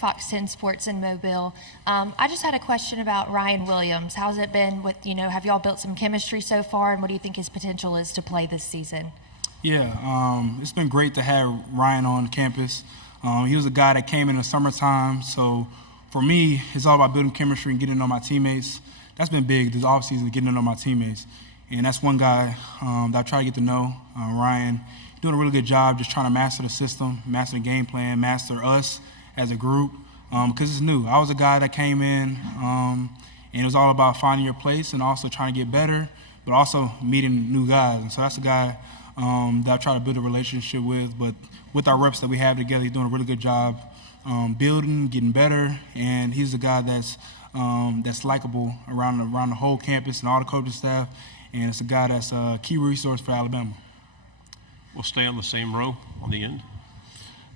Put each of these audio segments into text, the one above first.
Fox 10 Sports in Mobile. I just had a question about Ryan Williams. How's it been with, have y'all built some chemistry so far, and what do you think his potential is to play this season? Yeah, it's been great to have Ryan on campus. He was a guy that came in the summertime, so for me, it's all about building chemistry and getting to know my teammates. That's been big, this offseason, getting to know my teammates. And that's one guy that I try to get to know, Ryan. Doing a really good job just trying to master the system, master the game plan, master us as a group, because it's new. I was a guy that came in, and it was all about finding your place and also trying to get better, but also meeting new guys. And so that's a guy that I try to build a relationship with. But with our reps that we have together, he's doing a really good job building, getting better, and he's a guy that's likable around the whole campus and all the coaching staff, and it's a guy that's a key resource for Alabama. We'll stay on the same row on the end.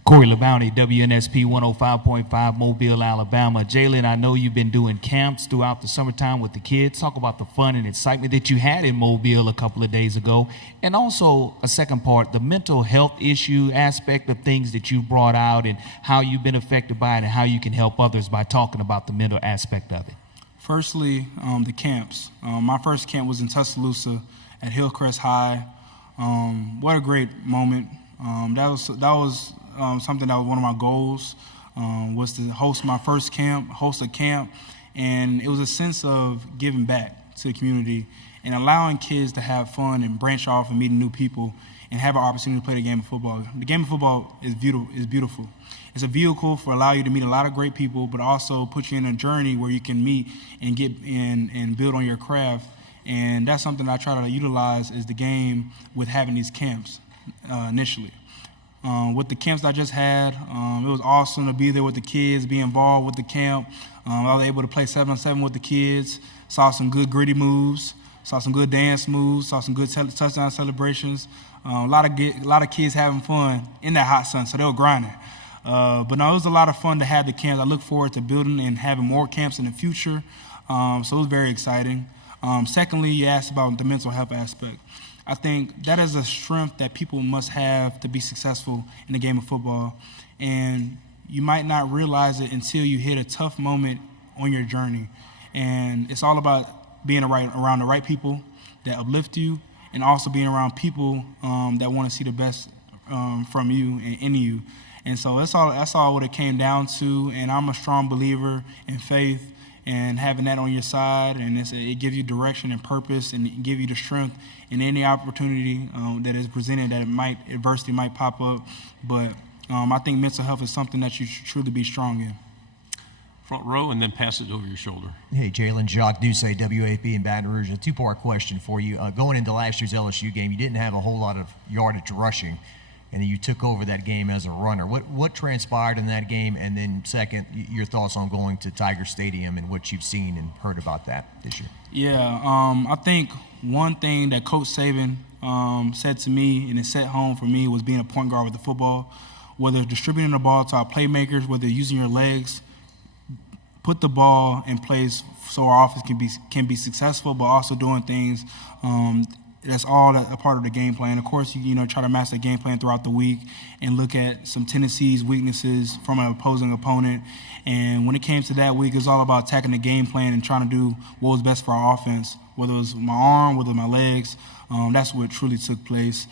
Corey LeBounty, WNSP 105.5, Mobile, Alabama. Jalen, I know you've been doing camps throughout the summertime with the kids. Talk about the fun and excitement that you had in Mobile a couple of days ago. And also, a second part, the mental health issue aspect of things that you brought out and how you've been affected by it and how you can help others by talking about the mental aspect of it. Firstly, the camps. My first camp was in Tuscaloosa at Hillcrest High. What a great moment. That was something that was one of my goals, was to host my first camp, host a camp, and it was a sense of giving back to the community and allowing kids to have fun and branch off and meeting new people and have an opportunity to play the game of football. The game of football is beautiful. It's a vehicle for allow you to meet a lot of great people, but also put you in a journey where you can meet and get in and build on your craft. And that's something I try to utilize is the game with having these camps initially. With the camps I just had, it was awesome to be there with the kids, be involved with the camp. I was able to play 7-on-7 with the kids, saw some good gritty moves, saw some good dance moves, saw some good touchdown celebrations. A lot of kids having fun in that hot sun, so they were grinding. But no, it was a lot of fun to have the camps. I look forward to building and having more camps in the future, so it was very exciting. Secondly, you asked about the mental health aspect. I think that is a strength that people must have to be successful in the game of football. And you might not realize it until you hit a tough moment on your journey. And it's all about being around the right people that uplift you and also being around people that want to see the best from you and in you. And so that's all what it came down to. And I'm a strong believer in faith and having that on your side, and it gives you direction and purpose, and it give you the strength in any opportunity that is presented that adversity might pop up. But I think mental health is something that you should truly be strong in. Front row, and then pass it over your shoulder. Hey, Jalen, Jacques Doucet, WAP in Baton Rouge. A two-part question for you. Going into last year's LSU game, you didn't have a whole lot of yardage rushing, and then you took over that game as a runner. What transpired in that game? And then second, your thoughts on going to Tiger Stadium and what you've seen and heard about that this year. Yeah, I think one thing that Coach Saban said to me and it set home for me was being a point guard with the football, whether distributing the ball to our playmakers, whether using your legs, put the ball in place so our offense can be successful, but also doing things that's all a part of the game plan. Of course, you try to master the game plan throughout the week and look at some tendencies, weaknesses from an opposing opponent. And when it came to that week, it was all about attacking the game plan and trying to do what was best for our offense, whether it was my arm, whether it was my legs. That's what truly took place.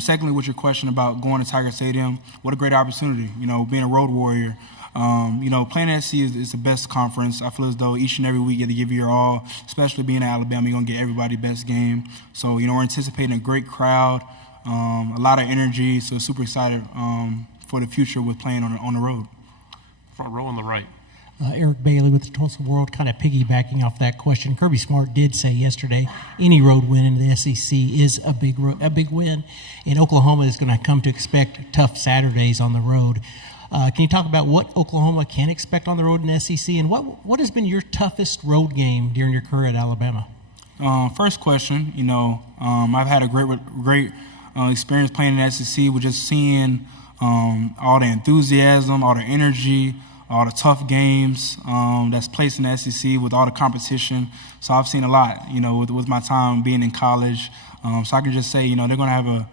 Secondly, with your question about going to Tiger Stadium, what a great opportunity, being a road warrior. Playing at SC is the best conference. I feel as though each and every week you have to give your all, especially being at Alabama, you're going to get everybody's best game. So, we're anticipating a great crowd, a lot of energy, so super excited for the future with playing on the road. Front row on the right. Eric Bailey with the Tulsa World, kind of piggybacking off that question. Kirby Smart did say yesterday any road win in the SEC is a big win, and Oklahoma is going to come to expect tough Saturdays on the road. Can you talk about what Oklahoma can expect on the road in the SEC, and what has been your toughest road game during your career at Alabama? First question, I've had a great experience playing in the SEC with just seeing all the enthusiasm, all the energy, all the tough games that's placed in the SEC with all the competition. So I've seen a lot, with my time being in college. So I can just say, they're going to have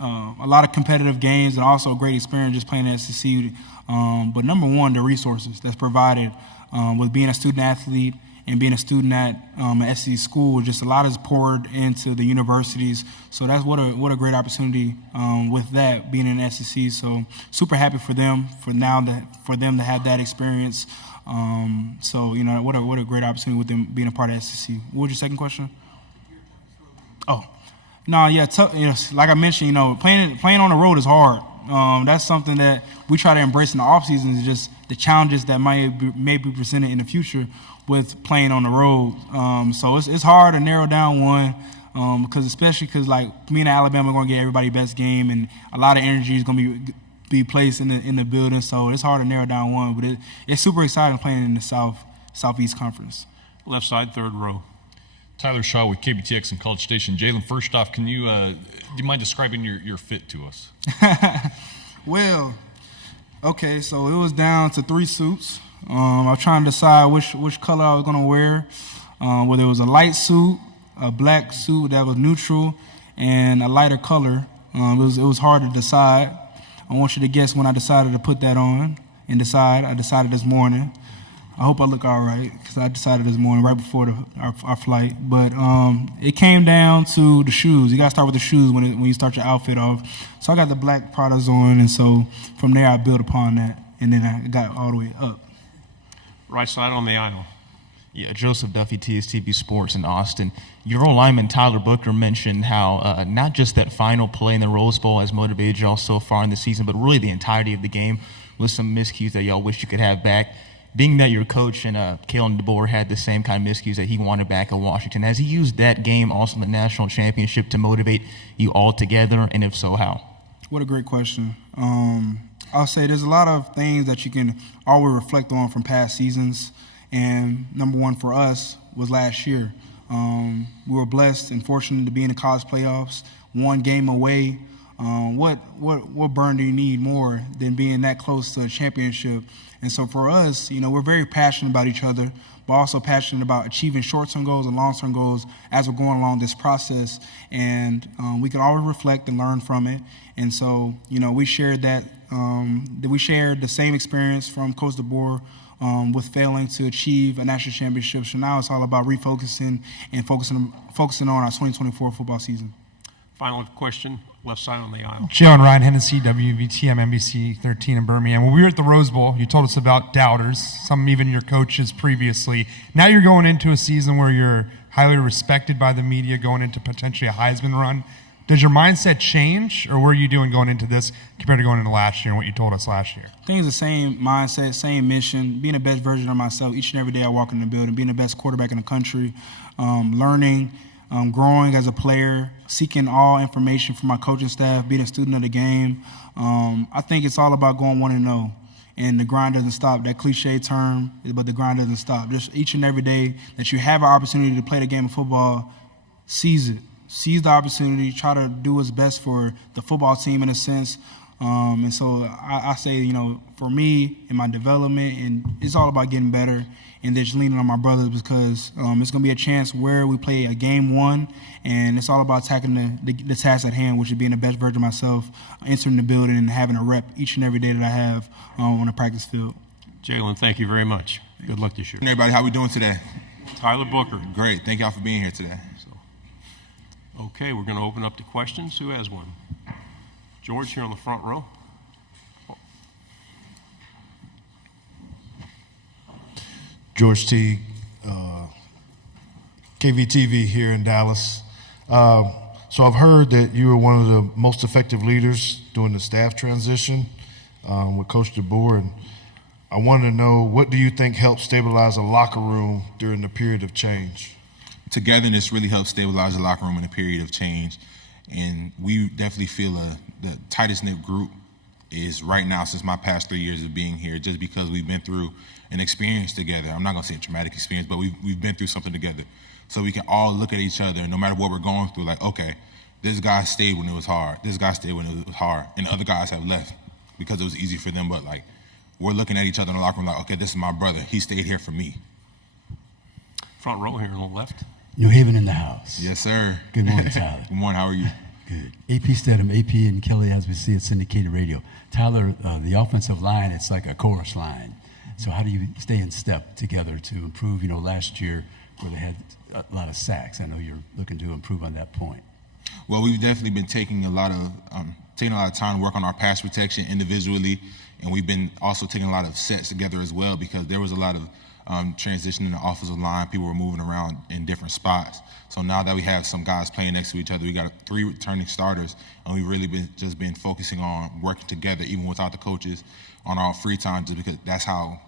a lot of competitive games and also a great experience just playing at SEC. But number one, the resources that's provided with being a student athlete and being a student at an SEC school. Just a lot is poured into the universities. So that's what a great opportunity with that being in the SEC. So super happy for them for them to have that experience. So what a great opportunity with them being a part of SEC. What was your second question? Oh, no, yeah. Like I mentioned, playing on the road is hard. That's something that we try to embrace in the off season. Is just the challenges that may be presented in the future with playing on the road. So it's hard to narrow down one because like me and Alabama are going to get everybody's best game, and a lot of energy is going to be placed in the building. So it's hard to narrow down one, but it's super exciting playing in the Southeast Conference. Left side, third row. Tyler Shaw with KBTX and College Station. Jalen, first off, can you do you mind describing your fit to us? Well, okay, so it was down to 3 suits. I was trying to decide which color I was going to wear, whether it was a light suit, a black suit that was neutral, and a lighter color. It was hard to decide. I want you to guess when I decided to put that on and decide. I decided this morning. I hope I look all right because I decided this morning right before our flight. But it came down to the shoes. You got to start with the shoes when you start your outfit off. So I got the black Pradas on, and so from there I built upon that, and then I got all the way up. Right side on the aisle. Yeah, Joseph Duffy, TSTV Sports in Austin. Your old lineman, Tyler Booker, mentioned how not just that final play in the Rose Bowl has motivated y'all so far in the season, but really the entirety of the game with some miscues that y'all wish you could have back. Being that your coach and Kalen DeBoer had the same kind of miscues that he wanted back at Washington, has he used that game, also in the national championship, to motivate you all together, and if so, how? What a great question. I'll say there's a lot of things that you can always reflect on from past seasons, and number one for us was last year. We were blessed and fortunate to be in the college playoffs, one game away. What burn do you need more than being that close to a championship? And so for us, we're very passionate about each other, but also passionate about achieving short-term goals and long-term goals as we're going along this process. And we can always reflect and learn from it. And so, we shared that. We shared the same experience from Coach DeBoer with failing to achieve a national championship. So now it's all about refocusing and focusing on our 2024 football season. Final question, left side on the aisle. Joe and Ryan Hennessy, WVTM NBC 13 in Birmingham. When we were at the Rose Bowl, you told us about doubters, some even your coaches previously. Now you're going into a season where you're highly respected by the media, going into potentially a Heisman run. Does your mindset change, or what are you doing going into this compared to going into last year and what you told us last year? I think it's the same mindset, same mission, being the best version of myself each and every day I walk in the building, being the best quarterback in the country, learning, growing as a player, seeking all information from my coaching staff, being a student of the game. I think it's all about going 1-0, and the grind doesn't stop. That cliche term, but the grind doesn't stop. Just each and every day that you have an opportunity to play the game of football, seize it. Seize the opportunity, try to do what's best for the football team in a sense. And so I say, for me and my development, and it's all about getting better and just leaning on my brothers because it's going to be a chance where we play a game one, and it's all about tackling the task at hand, which is being the best version of myself, entering the building and having a rep each and every day that I have on the practice field. Jalen, thank you very much. Good luck this year. Hey everybody, how we doing today? Tyler Booker. Great. Thank y'all for being here today. Okay, we're going to open up to questions. Who has one? George here on the front row. George T, KVTV here in Dallas. So I've heard that you were one of the most effective leaders during the staff transition with Coach DeBoer, and I wanted to know, what do you think helped stabilize a locker room during the period of change? Togetherness really helps stabilize the locker room in a period of change, and we definitely feel the tightest knit group is right now since my past 3 years of being here, just because we've been through an experience together. I'm not going to say a traumatic experience, but we've been through something together. So we can all look at each other, and no matter what we're going through, like, okay, this guy stayed when it was hard. This guy stayed when it was hard. And other guys have left because it was easy for them, but, like, we're looking at each other in the locker room like, okay, this is my brother. He stayed here for me. Front row here on the left. New Haven in the house. Yes, sir. Good morning, Tyler. Good morning. How are you? Good. AP Stedham, AP and Kelly, as we see at syndicated radio. Tyler, the offensive line, it's like a chorus line. So how do you stay in step together to improve? You know, last year where they had a lot of sacks, I know you're looking to improve on that point. Well, we've definitely been taking a lot of time to work on our pass protection individually, and we've been also taking a lot of sets together as well, because there was a lot of transition in the offensive line. People were moving around in different spots. So now that we have some guys playing next to each other, we got 3 returning starters, and we've really been focusing on working together, even without the coaches, on our free time, just because that's how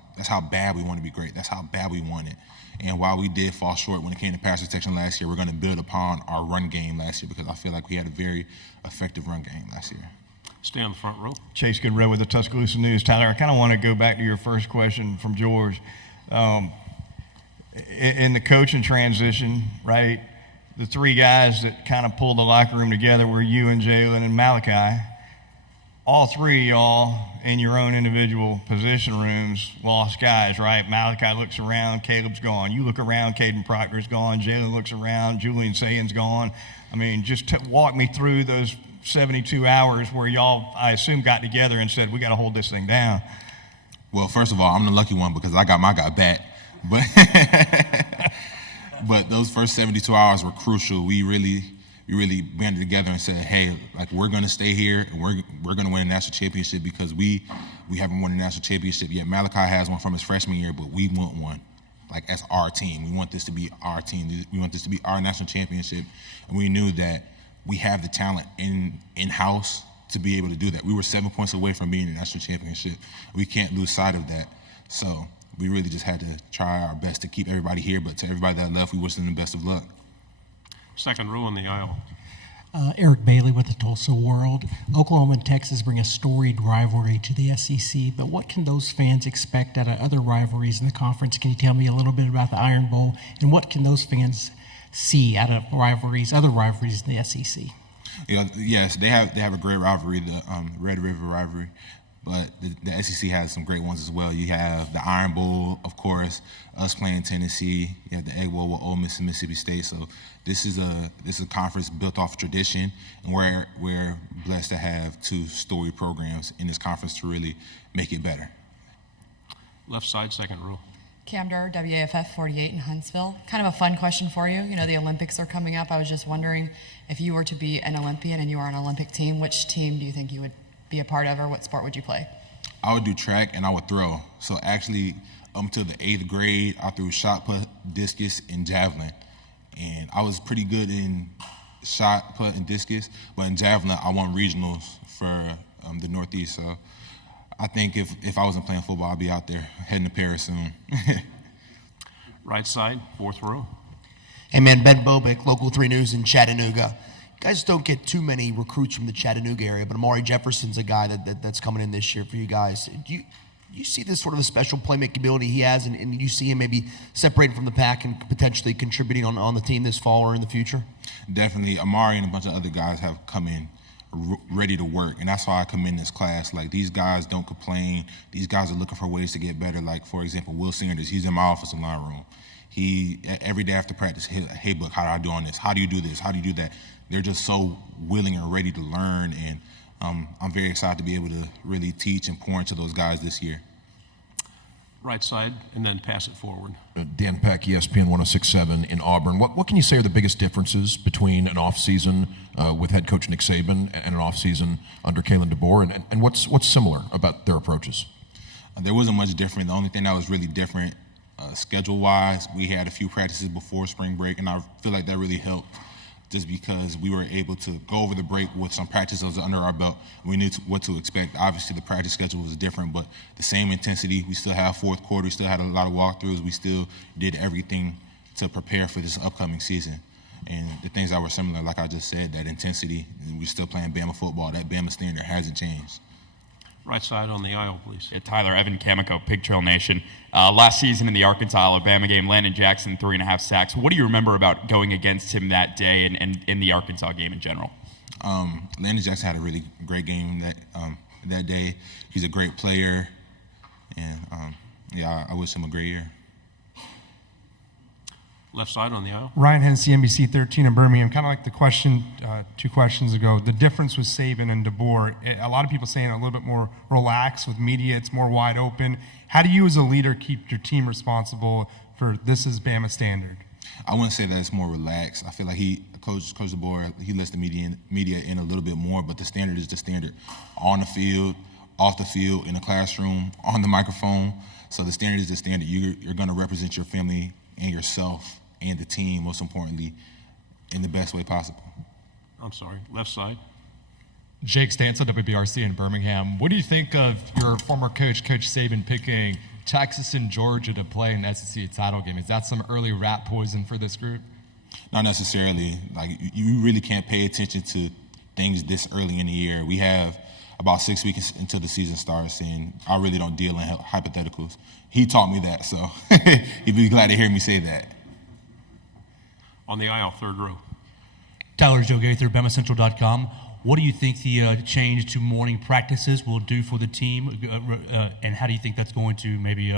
bad we want to be great. That's how bad we want it. And while we did fall short when it came to pass protection last year, we're going to build upon our run game last year, because I feel like we had a very effective run game last year. Stay on the front row. Chase Goodrow with the Tuscaloosa News. Tyler, I kind of want to go back to your first question from George. In the coaching transition, right, the 3 guys that kind of pulled the locker room together were you and Jalen and Malachi. All 3 of y'all in your own individual position rooms lost guys, right? Malachi looks around, Caleb's gone. You look around, Caden Proctor's gone. Jalen looks around, Julian Sayen's gone. I mean, just walk me through those 72 hours where y'all, I assume, got together and said, we got to hold this thing down. Well, first of all, I'm the lucky one because I got my guy back. But those first 72 hours were crucial. We really banded together and said, hey, like, we're going to stay here and we're going to win a national championship, because we haven't won a national championship yet. Malachi has one from his freshman year, but we want one, like, as our team. We want this to be our team. We want this to be our national championship. And we knew that we have the talent in-house to be able to do that. We were 7 points away from being a national championship. We can't lose sight of that. So we really just had to try our best to keep everybody here, but to everybody that left, we wish them the best of luck. Second row in the aisle. Eric Bailey with the Tulsa World. Oklahoma and Texas bring a storied rivalry to the SEC, but what can those fans expect out of other rivalries in the conference? Can you tell me a little bit about the Iron Bowl, and what can those fans see out of other rivalries in the SEC? Yes, they have a great rivalry, the Red River rivalry, but the SEC has some great ones as well. You have the Iron Bowl, of course, us playing Tennessee. You have the Egg Bowl with Ole Miss and Mississippi State. So this is a conference built off of tradition, and we're blessed to have 2 storied programs in this conference to really make it better. Left side, second row. Cam Durr, WAFF 48 in Huntsville. Kind of a fun question for you. You know, the Olympics are coming up. I was just wondering, if you were to be an Olympian and you were on an Olympic team, which team do you think you would be a part of, or what sport would you play? I would do track and I would throw. So actually, up until the 8th grade, I threw shot put, discus, and javelin. And I was pretty good in shot put and discus, but in javelin, I won regionals for the Northeast. So I think if I wasn't playing football, I'd be out there heading to Paris soon. Right side, fourth row. Hey man, Ben Bobick, Local 3 News in Chattanooga. You guys don't get too many recruits from the Chattanooga area, but Amari Jefferson's a guy that's coming in this year for you guys. Do you see this sort of a special playmaking ability he has, and you see him maybe separating from the pack and potentially contributing on the team this fall or in the future? Definitely. Amari and a bunch of other guys have come in ready to work, and that's why I commend this class. Like, these guys don't complain. These guys are looking for ways to get better. Like, for example, Will Sanders, he's in my offensive line room. He, every day after practice, hey, Book, how do I do on this? How do you do this? How do you do that? They're just so willing and ready to learn, and I'm very excited to be able to really teach and pour into those guys this year. Right side, and then pass it forward. Dan Peck, ESPN 106.7 in Auburn. What can you say are the biggest differences between an offseason with head coach Nick Saban and an offseason under Kalen DeBoer, and what's similar about their approaches? There wasn't much different. The only thing that was really different schedule-wise, we had a few practices before spring break, and I feel like that really helped, just because we were able to go over the break with some practices under our belt. We knew what to expect. Obviously, the practice schedule was different, but the same intensity. We still have fourth quarter. We still had a lot of walkthroughs. We still did everything to prepare for this upcoming season. And the things that were similar, like I just said, that intensity, we're still playing Bama football. That Bama standard hasn't changed. Right side on the aisle, please. Yeah, Tyler, Evan Camico, Pig Trail Nation. Last season in the Arkansas-Alabama game, Landon Jackson, 3.5 sacks. What do you remember about going against him that day and in the Arkansas game in general? Landon Jackson had a really great game that day. He's a great player, and I wish him a great year. Left side on the aisle. Ryan Hennessy, NBC 13 in Birmingham. Kind of like the question 2 questions ago, the difference with Saban and DeBoer. A lot of people saying a little bit more relaxed with media. It's more wide open. How do you as a leader keep your team responsible for this is Bama standard? I wouldn't say that it's more relaxed. I feel like Coach DeBoer, he lets the media in a little bit more, but the standard is the standard. On the field, off the field, in the classroom, on the microphone. So the standard is the standard. You're going to represent your family and yourself and the team, most importantly, in the best way possible. I'm sorry, left side. Jake Stanza, WBRC in Birmingham. What do you think of your former coach, Coach Saban, picking Texas and Georgia to play in the SEC title game? Is that some early rat poison for this group? Not necessarily. Like, you really can't pay attention to things this early in the year. We have about 6 weeks until the season starts, and I really don't deal in hypotheticals. He taught me that, so he'd be glad to hear me say that. On the aisle, third row. Tyler Joe Gaither, BamaCentral.com. What do you think the change to morning practices will do for the team, and how do you think that's going to maybe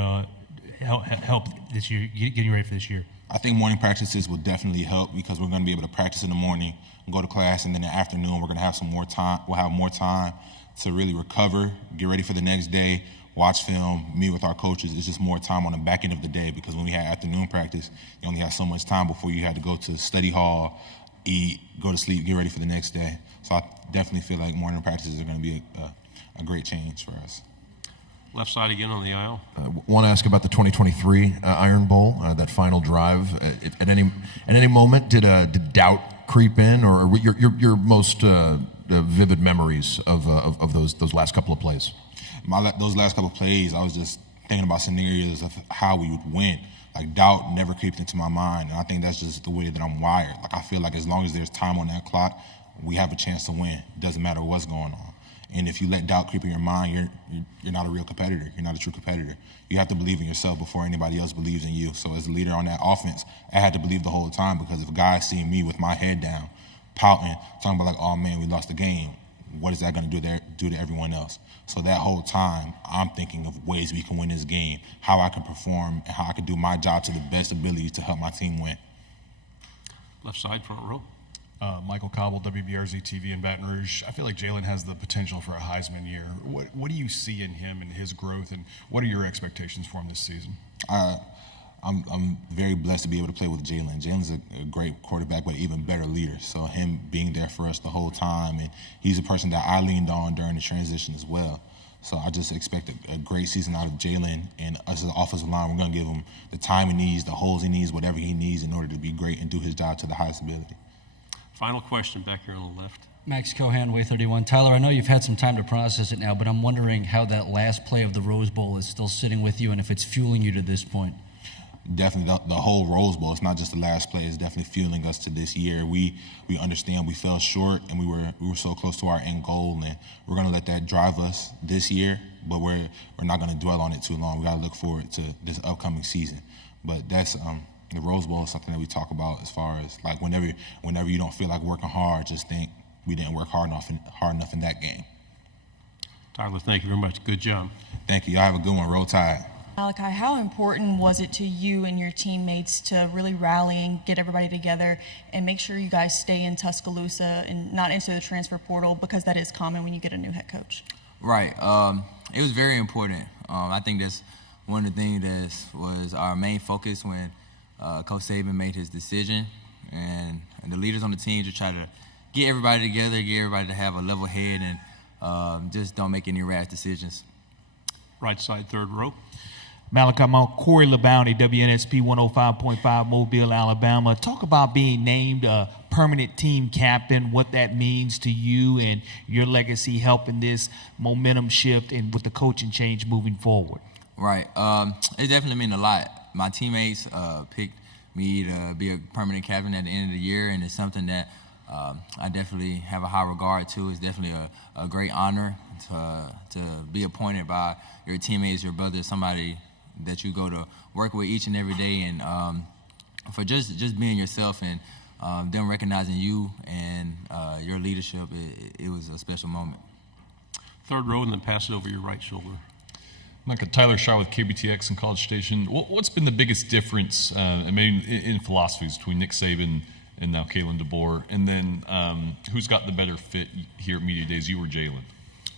help this year, getting ready for this year? I think morning practices will definitely help because we're going to be able to practice in the morning, go to class, and then in the afternoon we're going to have some more time. We'll have more time to really recover, get ready for the next day, watch film, meet with our coaches. It's just more time on the back end of the day because when we had afternoon practice, you only had so much time before you had to go to study hall, eat, go to sleep, get ready for the next day. So I definitely feel like morning practices are going to be a great change for us. Left side again on the aisle. Want to ask about the 2023 Iron Bowl, that final drive. At any moment, did doubt creep in, or your most vivid memories of those last couple of plays? Those last couple of plays, I was just thinking about scenarios of how we would win. Like, doubt never creeped into my mind, and I think that's just the way that I'm wired. Like, I feel like as long as there's time on that clock, we have a chance to win. It doesn't matter what's going on. And if you let doubt creep in your mind, you're not a real competitor. You're not a true competitor. You have to believe in yourself before anybody else believes in you. So as a leader on that offense, I had to believe the whole time, because if a guy seeing me with my head down, pouting, talking about like, oh man, we lost the game, what is that going to do to everyone else? So that whole time, I'm thinking of ways we can win this game, how I can perform, and how I can do my job to the best ability to help my team win. Left side, front row. Michael Cobble, WBRZ TV in Baton Rouge. I feel like Jalen has the potential for a Heisman year. What do you see in him and his growth, and what are your expectations for him this season? I'm very blessed to be able to play with Jalen. Jalen's a great quarterback, but even better leader. So him being there for us the whole time, and he's a person that I leaned on during the transition as well. So I just expect a great season out of Jalen, and us as an offensive line, we're going to give him the time he needs, the holes he needs, whatever he needs in order to be great and do his job to the highest ability. Final question back here on the left. Max Cohan, Way 31. Tyler, I know you've had some time to process it now, but I'm wondering how that last play of the Rose Bowl is still sitting with you and if it's fueling you to this point. Definitely, the whole Rose Bowl, it's not just the last play, it's definitely fueling us to this year. We understand we fell short, and we were so close to our end goal, and we're going to let that drive us this year, but we're not going to dwell on it too long. We got to look forward to this upcoming season. But that's the Rose Bowl is something that we talk about as far as, like, whenever you don't feel like working hard, just think we didn't work hard enough in that game. Tyler, thank you very much. Good job. Thank you. Y'all have a good one. Roll Tide. Malachi, how important was it to you and your teammates to really rally and get everybody together and make sure you guys stay in Tuscaloosa and not into the transfer portal, because that is common when you get a new head coach? Right. It was very important. I think that's one of the things that was our main focus when Coach Saban made his decision, and the leaders on the team to try to get everybody together, get everybody to have a level head, and just don't make any rash decisions. Right side, third row. Malachi Mount, Corey LeBounty, WNSP 105.5, Mobile, Alabama. Talk about being named a permanent team captain, what that means to you and your legacy helping this momentum shift and with the coaching change moving forward. Right. It definitely means a lot. My teammates picked me to be a permanent captain at the end of the year, and it's something that I definitely have a high regard to. It's definitely a great honor to be appointed by your teammates, your brothers, somebody that you go to work with each and every day, and for just being yourself and them recognizing you and your leadership, it was a special moment. Third row, and then pass it over your right shoulder. Like Tyler Shaw with KBTX and College Station. What's been the biggest difference, in philosophies between Nick Saban and now Kalen DeBoer? And then who's got the better fit here at Media Days, you or Jalen?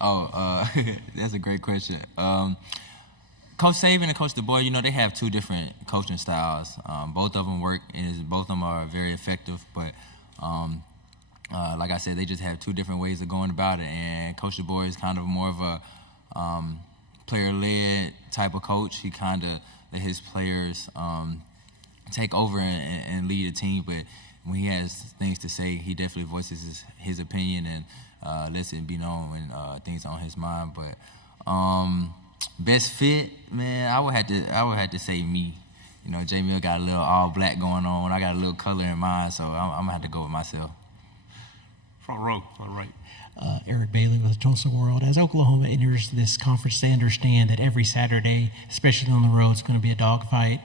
Oh, that's a great question. Coach Saban and Coach DeBoer, they have two different coaching styles. Both of them work, and both of them are very effective. But like I said, they just have two different ways of going about it. And Coach DeBoer is kind of more of a player-led type of coach. He kind of let his players take over and lead a team. But when he has things to say, he definitely voices his opinion and lets it be known when things are on his mind. But best fit, man, I would have to say me. J Mill got a little all black going on. I got a little color in mine, so I'm gonna have to go with myself. Front row, on the right. Eric Bailey with the Tulsa World. As Oklahoma enters this conference, they understand that every Saturday, especially on the road, is going to be a dogfight.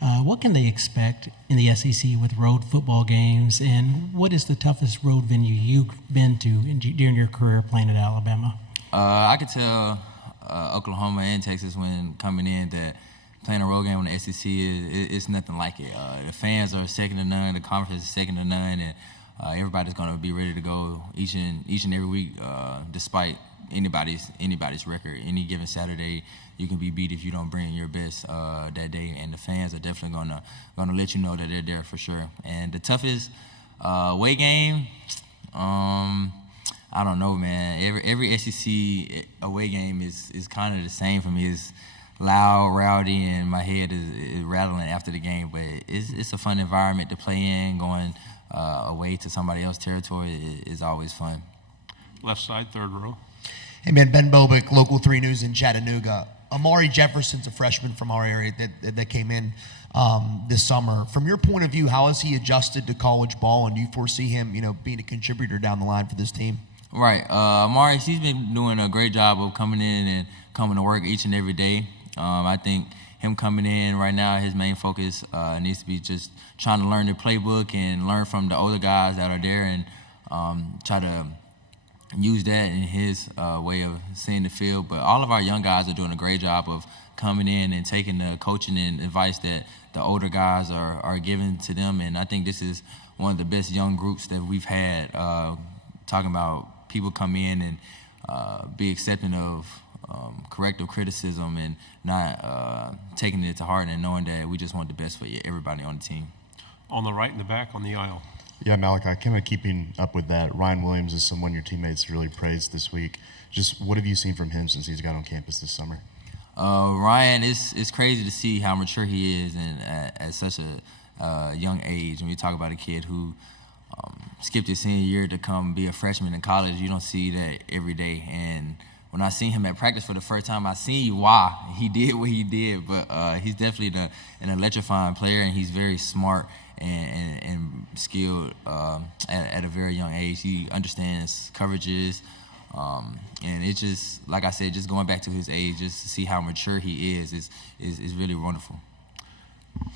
What can they expect in the SEC with road football games, and what is the toughest road venue you've been to during your career playing at Alabama? I could tell Oklahoma and Texas when coming in that playing a road game on the SEC it's nothing like it. The fans are second to none. The conference is second to none, and everybody's going to be ready to go each and every week, despite anybody's record. Any given Saturday, you can be beat if you don't bring your best that day, and the fans are definitely gonna let you know that they're there for sure. And the toughest away game, I don't know, man. Every SEC away game is kind of the same for me. It's loud, rowdy, and my head is rattling after the game. But it's a fun environment to play in. Going away to somebody else's territory is always fun. Left side, third row. Hey, man, Ben Bobick, Local 3 News in Chattanooga. Amari Jefferson's a freshman from our area that came in this summer. From your point of view, how has he adjusted to college ball, and do you foresee him, being a contributor down the line for this team? Right. Amari, he's been doing a great job of coming in and coming to work each and every day. I think him coming in right now, his main focus needs to be just trying to learn the playbook and learn from the older guys that are there and try to use that in his way of seeing the field. But all of our young guys are doing a great job of coming in and taking the coaching and advice that the older guys are giving to them. And I think this is one of the best young groups that we've had, talking about people come in and be accepting of corrective criticism and not taking it to heart and knowing that we just want the best for everybody on the team. On the right in the back, on the aisle. Yeah, Malachi, kind of keeping up with that, Ryan Williams is someone your teammates really praised this week. Just what have you seen from him since he's got on campus this summer? Ryan, it's crazy to see how mature he is and at such a young age. When we talk about a kid who skipped his senior year to come be a freshman in college, you don't see that every day. And when I seen him at practice for the first time, I seen why he did what he did. But he's definitely an electrifying player, and he's very smart and skilled at a very young age. He understands coverages, and it's just, like I said, just going back to his age, just to see how mature he is really wonderful.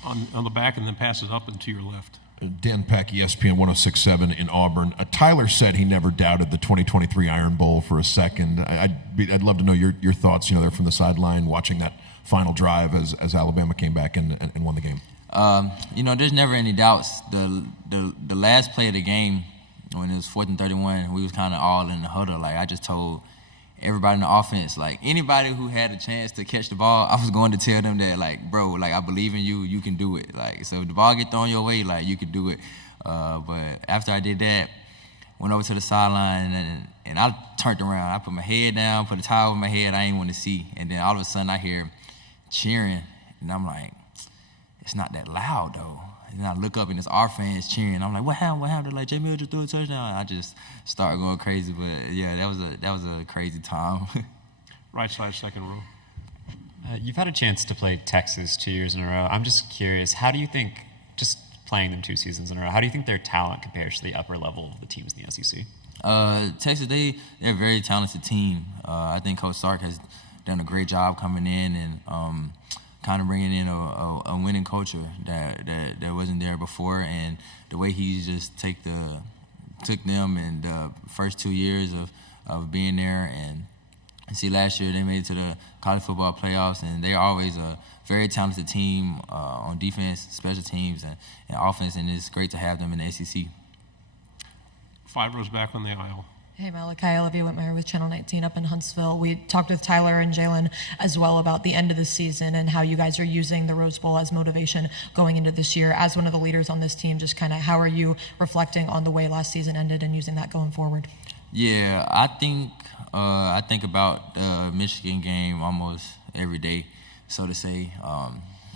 On the back, and then passes up and to your left. Dan Peck, ESPN 106.7 in Auburn. Tyler said he never doubted the 2023 Iron Bowl for a second. I'd love to know your thoughts, there from the sideline, watching that final drive as Alabama came back and won the game. There's never any doubts. The last play of the game, when it was 4th and 31, we was kind of all in the huddle. Like, I just told everybody in the offense, like, anybody who had a chance to catch the ball, I was going to tell them that, like, bro, like, I believe in you, you can do it. Like, so if the ball get thrown your way, like, you can do it. But after I did that, went over to the sideline, and I turned around. I put my head down, put a towel over my head I didn't want to see. And then all of a sudden I hear cheering, and I'm like, it's not that loud, though. And I look up, and it's our fans cheering. I'm like, what happened? What happened? Like, J Mill just threw a touchdown. And I just started going crazy. But, yeah, that was a crazy time. Right side, second row. You've had a chance to play Texas 2 years in a row. I'm just curious, how do you think, just playing them 2 seasons in a row, how do you think their talent compares to the upper level of the teams in the SEC? Texas, they're a very talented team. I think Coach Sark has done a great job coming in and kind of bringing in a winning culture that wasn't there before, and the way he just took them in the first 2 years of being there, and See, last year they made it to the college football playoffs, and they're always a very talented team on defense, special teams, and offense, and it's great to have them in the ACC. 5 rows back on the aisle. Hey, Malachi, Olivia Whitmire with Channel 19 up in Huntsville. We talked with Tyler and Jalen as well about the end of the season and how you guys are using the Rose Bowl as motivation going into this year. As one of the leaders on this team, just kind of how are you reflecting on the way last season ended and using that going forward? Yeah, I think about the Michigan game almost every day, so to say.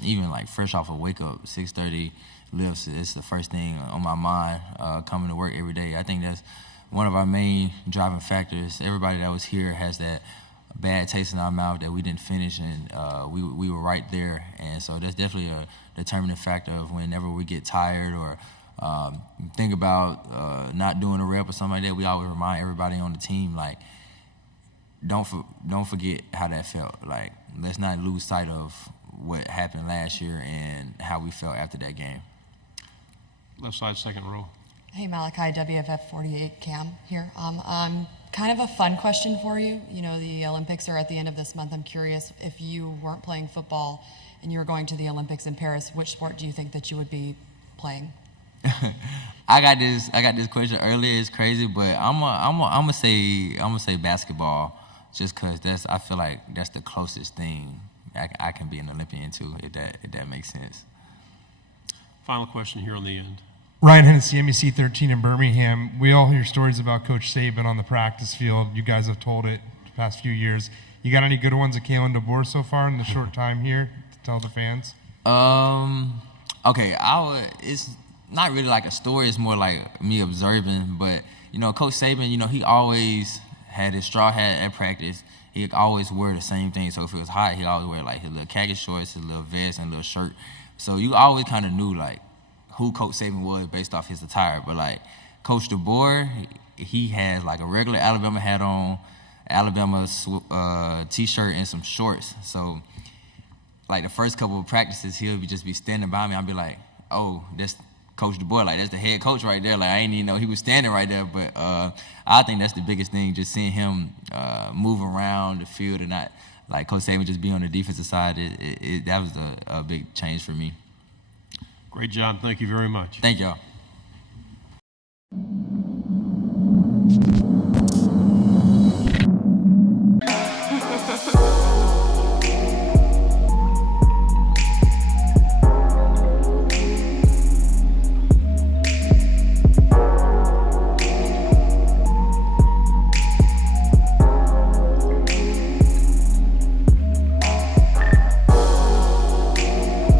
Even like fresh off a wake up, 6:30 lifts, it's the first thing on my mind coming to work every day. I think that's one of our main driving factors. Everybody that was here has that bad taste in our mouth that we didn't finish, and we were right there. And so that's definitely a determining factor of whenever we get tired or think about not doing a rep or something like that. We always remind everybody on the team, like, don't forget how that felt. Like, let's not lose sight of what happened last year and how we felt after that game. Left side, second row. Hey, Malachi, WFF 48 Cam here. Kind of a fun question for you. You know, the Olympics are at the end of this month. I'm curious, if you weren't playing football and you were going to the Olympics in Paris, which sport do you think that you would be playing? I got this question earlier. It's crazy, but I'm gonna say basketball, just cause I feel like that's the closest thing I can be an Olympian to, if that makes sense. Final question here on the end. Ryan Hennessy, NBC 13 in Birmingham. We all hear stories about Coach Saban on the practice field. You guys have told it the past few years. You got any good ones at Kalen DeBoer so far in the short time here to tell the fans? Okay, it's not really like a story. It's more like me observing. But, you know, Coach Saban, you know, he always had his straw hat at practice. He always wore the same thing. So if it was hot, he always wear like his little khaki shorts, his little vest, and little shirt. So you always kind of knew like who Coach Saban was based off his attire. But like Coach DeBoer, he has like a regular Alabama hat on, Alabama t-shirt, and some shorts. So like the first couple of practices, he'll just be standing by me. I'll be like, oh, that's Coach DeBoer. Like, that's the head coach right there. Like, I didn't even know he was standing right there. But I think that's the biggest thing, just seeing him move around the field and not, like Coach Saban just be on the defensive side. That was a big change for me. Great job. Thank you very much. Thank y'all.